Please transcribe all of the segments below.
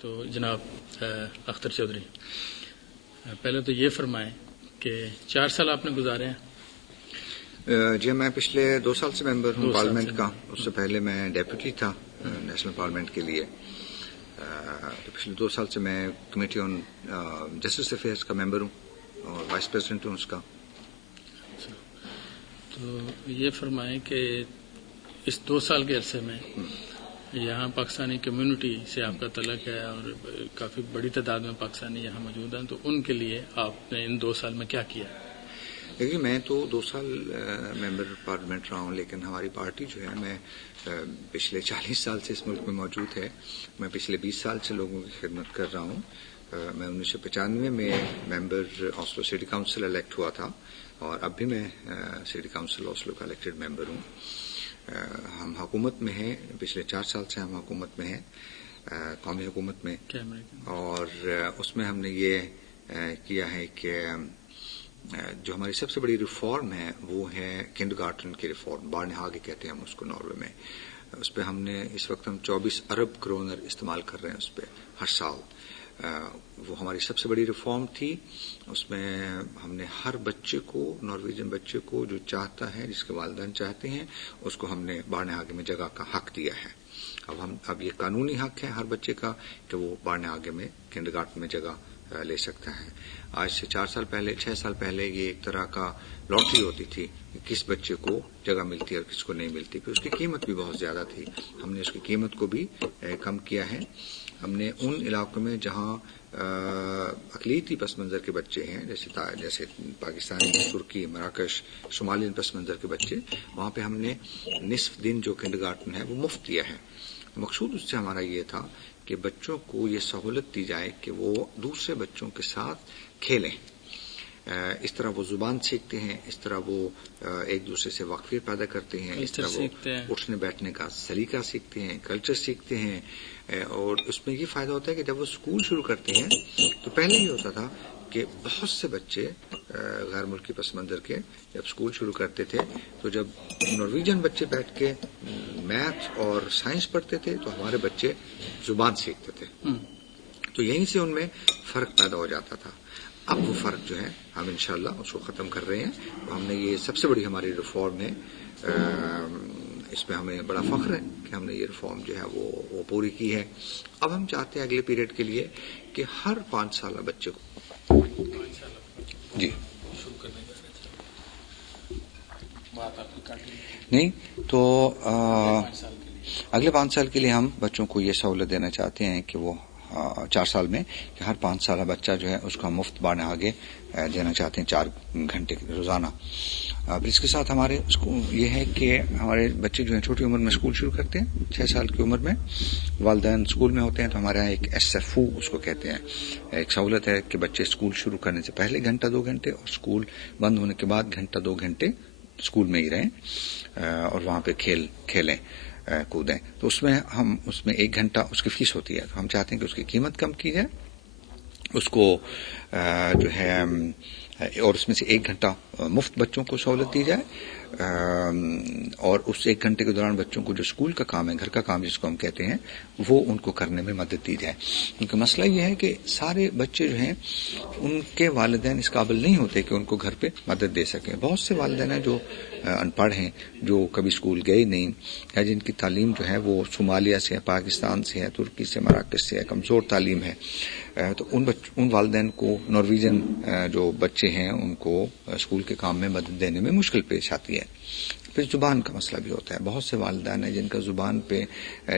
تو جناب اختر چودھری، پہلے تو یہ فرمائیں کہ 4 سال آپ نے گزارے ہیں؟ جی، میں پچھلے 2 سال سے ممبر ہوں پارلیمنٹ کا. اس سے پہلے میں ڈیپوٹی تھا نیشنل پارلیمنٹ کے لیے. تو پچھلے 2 سال سے میں کمیٹی آن جسٹس افیئرس کا ممبر ہوں اور وائس پریزیڈنٹ ہوں اس کا. تو یہ فرمائیں کہ اس 2 سال کے عرصے میں یہاں پاکستانی کمیونٹی سے آپ کا تعلق ہے اور کافی بڑی تعداد میں پاکستانی یہاں موجود ہیں، تو ان کے لیے آپ نے ان 2 سال میں کیا کیا؟ دیکھیے، میں تو 2 سال ممبر پارلیمنٹ رہا ہوں، لیکن ہماری پارٹی جو ہے میں پچھلے 40 سال سے اس ملک میں موجود ہے. میں پچھلے 20 سال سے لوگوں کی خدمت کر رہا ہوں. میں 1995 میں ممبر آسلو سٹی کاؤنسل الیکٹ ہوا تھا اور اب بھی میں سٹی کاؤنسل آسلو کا الیکٹڈ ممبر ہوں. ہم حکومت میں ہیں، پچھلے 4 سال سے ہم حکومت میں ہیں، قومی حکومت میں. اور اس میں ہم نے یہ کیا ہے کہ جو ہماری سب سے بڑی ریفارم ہے وہ ہے کنڈرگارٹن کی ریفارم، بارنہاگے کہتے ہیں ہم اس کو ناروے میں. اس پہ ہم نے اس وقت 24 ارب کرونر استعمال کر رہے ہیں اس پہ ہر سال. وہ ہماری سب سے بڑی ریفارم تھی. اس میں ہم نے ہر بچے کو، نارویجن بچے کو جو چاہتا ہے، جس کے والدین چاہتے ہیں، اس کو ہم نے بارنہاگے میں جگہ کا حق دیا ہے. اب یہ قانونی حق ہے ہر بچے کا کہ وہ بارنہاگے میں کنڈرگارٹن میں جگہ لے سکتا ہے. آج سے 4 سال پہلے، 6 سال پہلے یہ ایک طرح کا لاٹری ہوتی تھی کہ کس بچے کو جگہ ملتی ہے اور کس کو نہیں ملتی. پھر اس کی قیمت بھی بہت زیادہ تھی. ہم نے اس کی قیمت کو بھی کم کیا ہے. ہم نے ان علاقوں میں جہاں اقلیتی پس منظر کے بچے ہیں، جیسے پاکستانی، ترکی، مراکش، شمالی پس منظر کے بچے، وہاں پہ ہم نے نصف دن جو کنڈرگارٹن ہے وہ مفت دیا ہے. مقصود اس سے ہمارا یہ تھا کہ بچوں کو یہ سہولت دی جائے کہ وہ دوسرے بچوں کے ساتھ کھیلیں. اس طرح وہ زبان سیکھتے ہیں، اس طرح وہ ایک دوسرے سے واقفیت پیدا کرتے ہیں، اس طرح وہ اٹھنے بیٹھنے کا سلیقہ سیکھتے ہیں، کلچر سیکھتے ہیں. اور اس میں یہ فائدہ ہوتا ہے کہ جب وہ اسکول شروع کرتے ہیں تو پہلے یہ ہوتا تھا کہ بہت سے بچے غیر ملکی پس منظر کے جب اسکول شروع کرتے تھے تو جب نارویجن بچے بیٹھ کے میتھ اور سائنس پڑھتے تھے تو ہمارے بچے زبان سیکھتے تھے. تو یہیں سے ان میں فرق پیدا ہو جاتا تھا. اب وہ فرق جو ہے ہم انشاءاللہ اس کو ختم کر رہے ہیں. ہم نے یہ سب سے بڑی ہماری ریفارم ہے. اس میں ہمیں بڑا فخر ہے کہ ہم نے یہ ریفارم جو ہے وہ پوری کی ہے. اب ہم چاہتے ہیں اگلے پیریڈ کے لیے کہ ہر 5 سالہ بچے کو جی نہیں تو اگلے 5 سال کے لیے ہم بچوں کو یہ سہولت دینا چاہتے ہیں کہ وہ 4 سال میں کہ ہر 5 سالہ بچہ جو ہے اس کو ہم مفت بارنہاگے دینا چاہتے ہیں 4 گھنٹے روزانہ. اب اس کے ساتھ ہمارے یہ ہے کہ ہمارے بچے جو ہیں چھوٹی عمر میں اسکول شروع کرتے ہیں. 6 سال کی عمر میں والدین اسکول میں ہوتے ہیں تو ہمارے یہاں ایک SFO اس کو کہتے ہیں، ایک سہولت ہے کہ بچے اسکول شروع کرنے سے پہلے 1-2 گھنٹے اور اسکول بند ہونے کے بعد 1-2 گھنٹے اسکول میں ہی رہیں اور وہاں پہ کھیلیں کودیں. تو اس میں 1 گھنٹہ اس کی فیس ہوتی ہے. تو ہم چاہتے ہیں کہ اس کی قیمت کم کی جائے، اس کو جو ہے اور اس میں سے 1 گھنٹہ مفت بچوں کو سہولت دی جائے. اور اس 1 گھنٹے کے دوران بچوں کو جو اسکول کا کام ہے، گھر کا کام جس کو ہم کہتے ہیں، وہ ان کو کرنے میں مدد دی جائے. کیونکہ مسئلہ یہ ہے کہ سارے بچے جو ہیں ان کے والدین اس قابل نہیں ہوتے کہ ان کو گھر پہ مدد دے سکیں. بہت سے والدین ہیں جو ان پڑھ ہیں، جو کبھی اسکول گئے نہیں، یا جن کی تعلیم جو ہے وہ صومالیہ سے ہے، پاکستان سے ہے، ترکی سے، مراکش سے ہے، کمزور تعلیم ہے. تو ان والدین کو نارویجن جو بچے ہیں ان کو اسکول کے کام میں مدد دینے میں مشکل پیش آتی ہے. پھر زبان کا مسئلہ بھی ہوتا ہے. بہت سے والدین ہیں جن کا زبان پہ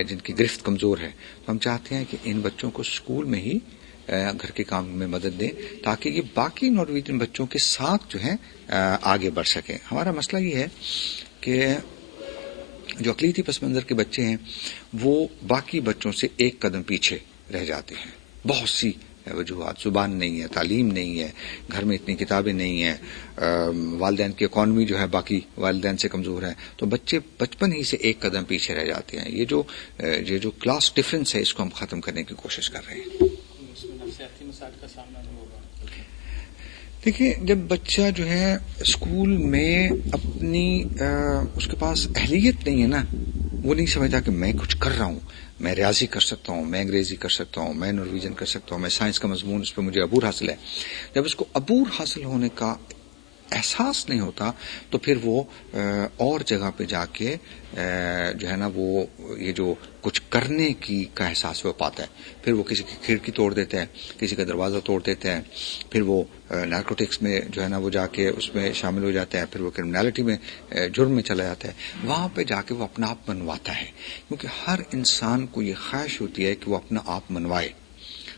جن کی گرفت کمزور ہے. تو ہم چاہتے ہیں کہ ان بچوں کو اسکول میں ہی گھر کے کام میں مدد دیں تاکہ یہ باقی نارویجن بچوں کے ساتھ جو ہے آگے بڑھ سکیں. ہمارا مسئلہ یہ ہے کہ جو اقلیتی پس منظر کے بچے ہیں وہ باقی بچوں سے 1 قدم پیچھے رہ جاتے ہیں. بہت سی وجوہات، زبان نہیں ہے، تعلیم نہیں ہے، گھر میں اتنی کتابیں نہیں ہیں، والدین کی اکانومی جو ہے باقی والدین سے کمزور ہے. تو بچے بچپن ہی سے 1 قدم پیچھے رہ جاتے ہیں. یہ جو کلاس ڈفرینس ہے اس کو ہم ختم کرنے کی کوشش کر رہے ہیں. دیکھیے، جب بچہ جو ہے اسکول میں اپنی اس کے پاس اہلیت نہیں ہے نا، وہ نہیں سمجھتا کہ میں کچھ کر رہا ہوں، میں ریاضی کر سکتا ہوں، میں انگریزی کر سکتا ہوں، میں نارویجن کر سکتا ہوں، میں سائنس کا مضمون اس پہ مجھے عبور حاصل ہے. جب اس کو عبور حاصل ہونے کا احساس نہیں ہوتا تو پھر وہ اور جگہ پہ جا کے جو ہے نا وہ یہ جو کچھ کرنے کی کا احساس وہ پاتا ہے. پھر وہ کسی کی کھڑکی توڑ دیتا ہے، کسی کا دروازہ توڑ دیتا ہے، پھر وہ نارکوٹکس میں جو ہے نا وہ جا کے اس میں شامل ہو جاتا ہے، پھر وہ کرمنالٹی میں جرم میں چلا جاتا ہے. وہاں پہ جا کے وہ اپنا آپ منواتا ہے، کیونکہ ہر انسان کو یہ خواہش ہوتی ہے کہ وہ اپنا آپ منوائے.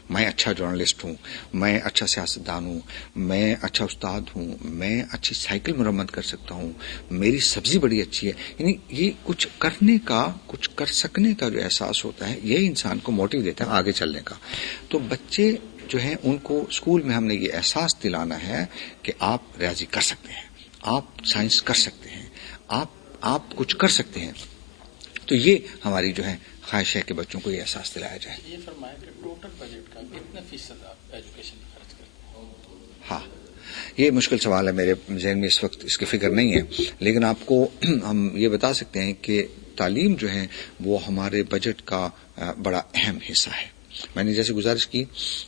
میں اچھا جرنلسٹ ہوں، میں اچھا سیاستدان ہوں، میں اچھا استاد ہوں، میں اچھی سائیکل مرمت کر سکتا ہوں، میری سبزی بڑی اچھی ہے. یعنی یہ کچھ کرنے کا، کچھ کر سکنے کا جو احساس ہوتا ہے یہ انسان کو موٹیو دیتا ہے آگے چلنے کا. تو بچے جو ہیں ان کو اسکول میں ہم نے یہ احساس دلانا ہے کہ آپ ریاضی کر سکتے ہیں، آپ سائنس کر سکتے ہیں، آپ کچھ کر سکتے ہیں. تو یہ ہماری جو ہے خواہش ہے کہ بچوں کو یہ احساس دلایا جائے. یہ فرمائیں کہ ٹوٹل بجٹ کا کتنا فیصد آپ ایجوکیشن میں خرچ کرتے ہیں؟ ہاں، یہ مشکل سوال ہے، میرے ذہن میں اس وقت اس کی فکر نہیں ہے، لیکن آپ کو ہم یہ بتا سکتے ہیں کہ تعلیم جو ہے وہ ہمارے بجٹ کا بڑا اہم حصہ ہے. میں نے جیسے گزارش کی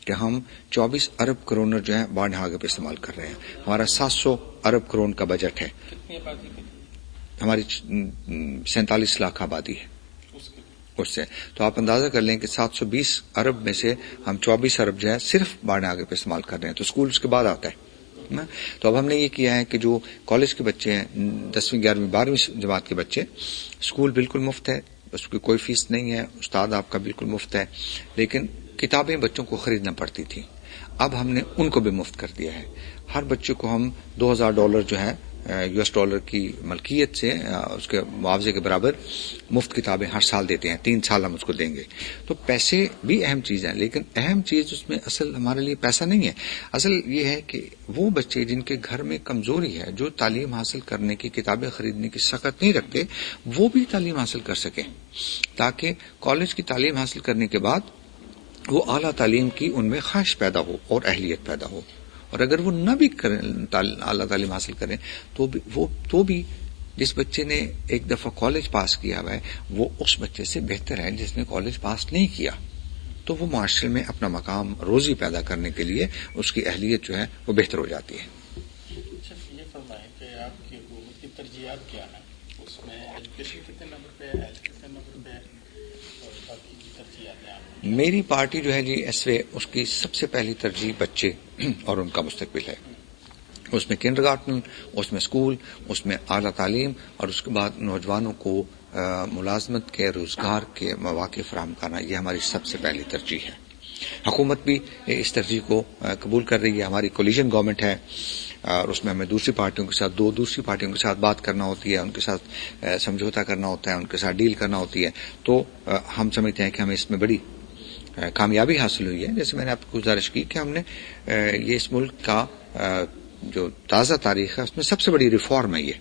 کہ ہم 24 ارب کروڑ جو ہے باڑ نہاگے پہ استعمال کر رہے ہیں. ہمارا 700 ارب کروڑ کا بجٹ ہے. کتنی آبادی کی؟ ہماری 47 لاکھ آبادی ہے اس سے. تو آپ اندازہ کر لیں کہ 720 ارب میں سے ہم 24 ارب جو ہے صرف باڑ نہاگے پہ استعمال کر رہے ہیں. تو اسکول اس کے بعد آتا ہے. تو اب ہم نے یہ کیا ہے کہ جو کالج کے بچے ہیں، 10ویں 11ویں 12ویں جماعت کے بچے، اسکول بالکل مفت ہے، اس کی کوئی فیس نہیں ہے، استاد آپ کا بالکل مفت ہے، لیکن کتابیں بچوں کو خریدنا پڑتی تھی. اب ہم نے ان کو بھی مفت کر دیا ہے. ہر بچے کو ہم $2000 جو ہے $US کی ملکیت سے اس کے معاوضے کے برابر مفت کتابیں ہر سال دیتے ہیں. 3 سال ہم اس کو دیں گے. تو پیسے بھی اہم چیز ہیں، لیکن اہم چیز اس میں اصل ہمارے لیے پیسہ نہیں ہے. اصل یہ ہے کہ وہ بچے جن کے گھر میں کمزوری ہے، جو تعلیم حاصل کرنے کی، کتابیں خریدنے کی سخت نہیں رکھتے، وہ بھی تعلیم حاصل کر سکیں، تاکہ کالج کی تعلیم حاصل کرنے کے بعد وہ اعلیٰ تعلیم کی ان میں خواہش پیدا ہو اور اہلیت پیدا ہو. اور اگر وہ نہ بھی کریں، اعلیٰ تعلیم حاصل کریں، تو بھی جس بچے نے ایک دفعہ کالج پاس کیا ہوا ہے وہ اس بچے سے بہتر ہے جس نے کالج پاس نہیں کیا. تو وہ معاشرے میں اپنا مقام روزی پیدا کرنے کے لیے اس کی اہلیت جو ہے وہ بہتر ہو جاتی ہے. یہ فرمائیں کہ آپ کی حکومت کی ترجیحات کیا ہیں؟ اس میں ایجوکیشن کتنے نمبر پہ ہے، ہیلتھ کتنے نمبر پہ ہے، اور باقی کی ترجیحات ہیں؟ میری پارٹی جو ہے جی اس کی سب سے پہلی ترجیح بچے اور ان کا مستقبل ہے. اس میں کنڈرگارٹن، اس میں اسکول، اس میں اعلیٰ تعلیم، اور اس کے بعد نوجوانوں کو ملازمت کے، روزگار کے مواقع فراہم کرنا، یہ ہماری سب سے پہلی ترجیح ہے. حکومت بھی اس ترجیح کو قبول کر رہی ہے. ہماری کولیشن گورنمنٹ ہے اور اس میں ہمیں دوسری پارٹیوں کے ساتھ دوسری پارٹیوں کے ساتھ بات کرنا ہوتی ہے، ان کے ساتھ سمجھوتا کرنا ہوتا ہے، ان کے ساتھ ڈیل کرنا ہوتی ہے. تو ہم سمجھتے ہیں کہ ہمیں اس میں بڑی کامیابی حاصل ہوئی ہے. جیسے میں نے آپ کو گزارش کی کہ ہم نے یہ اس ملک کا جو تازہ تاریخ ہے اس میں سب سے بڑی ریفارم ہے یہ